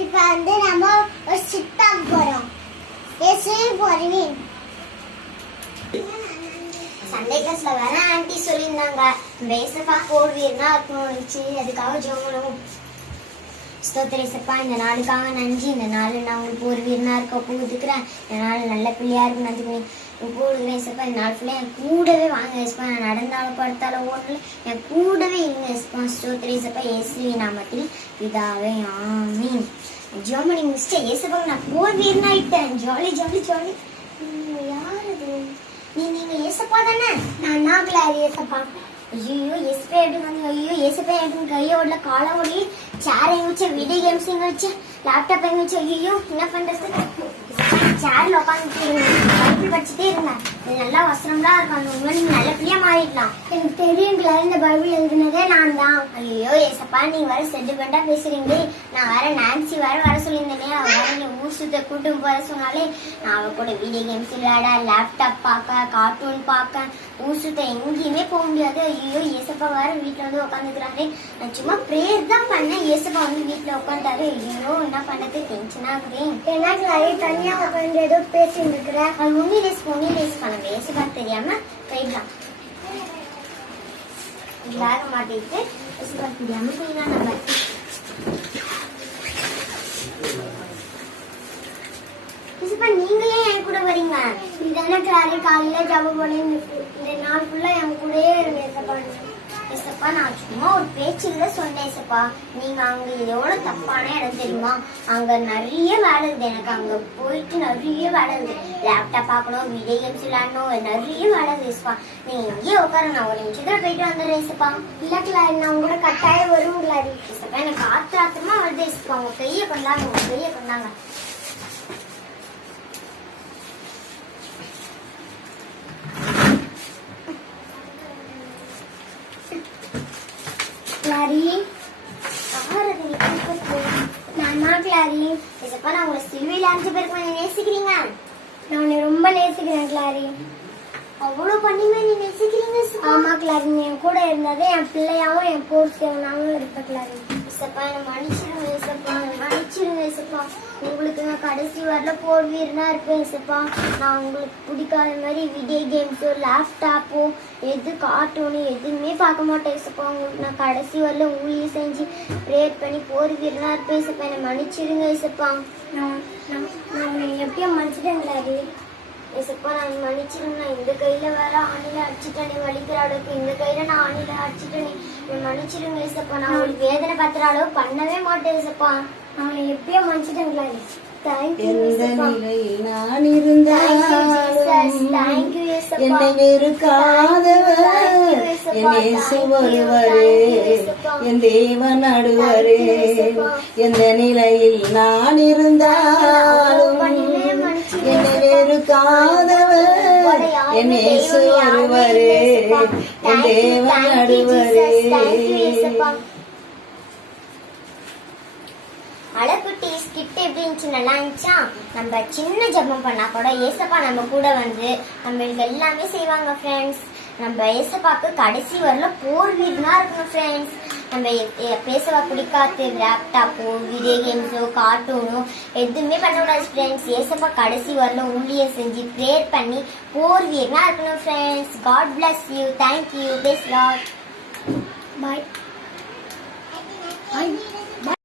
இப்போ வந்து நம்ம ஒரு சிட்டாக் போறோம். ஏசுவே போறீங்க. சண்டே கிளாஸ்ல வேற ஆன்ட்டி சொல்லியிருந்தாங்க பேசப்பா போடுவீர்னா இருக்கணும்னுச்சு. அதுக்காக ஜோமனும் ஸ்தோத்திரேசப்பா இந்த நாளுக்காக நன்றி. இந்த நாள் நான் உங்களுக்கு ஒரு வீரனா இருக்க போதுக்கிறேன். இந்த நாள் நல்ல பிள்ளையா இருக்கு நன்றி போடுகிறேன் சப்பா. இந்த நாள் ஃபுல்லாக என் கூடவே வாங்க ஏசப்பா. நான் நடந்தாலும் படுத்தாலும் ஓடல என் கூடவே இருங்க ஏசப்பா. ஸ்தோத்திரேசப்பா இயேசுவின் நாமத்தில் பிதாவே ஆமீன். ஜோமனி மிஸ்டே ஏசப்பா நான் போர் வீரனாயிட்டேன். Jolly jolly jolly. யார் அது? நீங்க ஏசப்பா தானே? நான் நாகலாரி ஏசப்பா. ஐயோ ஏசப்பா எப்படி வந்து ஐயோ ஏசப்பா எப்படி கையை ஓடல காலை ஓடி சேர் எங்க வச்சு வீடியோ கேம்ஸ் எங்க வச்சு லேப்டாப் எங்க வச்சு ஐயோ என்ன பண்றது? சேர்ல உட்காந்துட்டு பைபிள் படிச்சுட்டே இருந்தேன். நல்லா வசனம்லாம் இருக்கும். அந்த உண்மை நீங்க நல்ல பிள்ளையா மாறிடலாம். எனக்கு தெரியுங்களா இந்த பைபிள் எழுதுனதே நான் தான். ஐயோ ஏசப்பா நீங்க வேற சென்டிமெண்டா பேசுறீங்களே. நான் வேற நான்சி வேற வர சொல்லியிருந்தேனே. அவ வேற ஊர் சுத்த கூட்டம் போற சொன்னாலே நான் அவ கூட வீடியோ கேம்ஸ் விளையாட லேப்டாப் பார்க்க கார்ட்டூன் பார்க்க ஊர் சுத்த எங்கேயுமே போக முடியாது. ஐயோ ஏசப்பா வேற வீட்டுல வந்து உட்காந்துக்கிறாரு. நான் சும்மா பிரேயர் தான் பண்ணேன். ஏசப்பா வந்து வீட்டுல உட்காந்துட்டாரு. ஐயோ என்ன பண்ணது டென்ஷன் ஆகுது. எனக்கு தனியா உட்காந்து ஏதோ பேசிட்டு இருக்கிற அது உன்னிலேஸ் பண்ண ஏசப்பா தெரியாம கைவிடலாம் இல்லாத மாட்டிட்டு ஏசப்பா தெரியாம செய்யலாம். நம்ம நீங்க ஏன் என் கூட வரீங்க? இதான கிளாரி காலையில ஜபம் பண்ணி இந்த நாள் ஃபுல்லா என் கூடயே இருங்க ஏசப்பா. நான் சும்மா ஒரு பேச்சுல சொன்னேன் ஏசப்பா. நீங்க அங்க இதோட தப்பான இடம் தெரியுமா? அங்க நிறைய வேலை இருக்குது. எனக்கு அங்க போயிட்டு நிறைய வேலை இருக்குது. லேப்டாப் பார்க்கணும் வீடியோ கேம்ஸ் விளையாடணும் நிறைய வேலை இருக்குது ஏசப்பா. நீங்க இங்கேயே உட்கார நான் ஒரு நிமிஷத்துல போயிட்டு வந்துடுறேன் ஏசப்பா. இல்ல கிளாரி நான் உங்களோட கட்டாயம் வரும் கிளாரி ஏசப்பா. எனக்கு ஆத்திரமா வருது ஏசப்பா. உங்க கையை கொண்டாங்க உங்க கையை கொண்டாங்க. கிளாரி நான் கிளாரி ஏசப்பா. நான் உங்களை சிலுவையில் 5 பேருக்கு கொஞ்சம் நேசிக்கிறீங்க. நான் உன்னை ரொம்ப நேசிக்கிறேன் கிளாரி. அவ்வளவு பண்ணிமே நீ நேசிக்கிறீங்க? ஆமா கிளாரி நீ என் கூட இருந்ததே என் பிள்ளையாவும் என் போர் சேவனாவும் இருப்ப கிளாரி. ஏசப்பா என்ன மன்னிச்சிருங்க ஏசப்பா. மன்னிச்சிருங்க ஏசப்பா. உங்களுக்கு நான் கடைசி வரல போர் வீரனா இருப்பேன் ஏசப்பா. நான் உங்களுக்கு பிடிக்காத மாதிரி வீடியோ கேம்ஸோ லேப்டாப்போ எது கார்ட்டூனு எதுவுமே பார்க்க மாட்டேன் ஏசப்பா. உங்களுக்கு நான் கடைசி வரல ஊழியம் செஞ்சு ப்ரேயர் பண்ணி போர் வீரனா இருப்பேன் ஏசப்பா. என்னை மன்னிச்சிருங்க ஏசப்பா. நான் உன்னை எப்பயும் மன்னிச்சிட்டேன் கிளாரி ஏசப்பா. நான் மன்னிச்சிருங்க. இந்த கையில வேற ஆணில அடிச்சுட்டேனே வலிக்கிற அளவுக்கு. இந்த கையில நான் ஆணில அடிச்சுட்டேனே. மன்னிச்சிருங்க ஏசப்பா. நான் உங்களுக்கு வேதனை பத்துற அளவு பண்ணவே மாட்டேன் ஏசப்பா. நான் எப்பயும் மன்னிச்சிட்டேன் கிளாரி. நான் இருந்தாலும் என்னை வெறுக்காதவர் என் இயேசு ஒருவரே என் தேவன் நடுவரே. எந்த நிலையில் நான் இருந்தாலும் என்னை வெறுக்காதவர் என் இயேசு ஒருவரே என் தேவன் நடுவரே. அழகுட்டி ஸ்கிட் எப்படி இருந்துச்சு? நல்லா இருந்துச்சா? நம்ம சின்ன ஜபம் பண்ணா கூட ஏசப்பா நம்ம கூட வந்து நம்மளுக்கு எல்லாமே செய்வாங்க ஃப்ரெண்ட்ஸ். நம்ம ஏசப்பாக்கு கடைசி வரல போர் வீரனா இருக்கணும் ஃப்ரெண்ட்ஸ். நம்ம பேசவா பிடிக்காது லேப்டாப்போ வீடியோ கேம்ஸோ கார்ட்டூனோ எதுவுமே பண்ணக்கூடாது ஃப்ரெண்ட்ஸ். ஏசப்பா கடைசி வரல ஊழியம் செஞ்சு ப்ரேயர் பண்ணி போர் வீரனா இருக்கணும் friends. God bless you. Thank you. Praise Lord. Bye.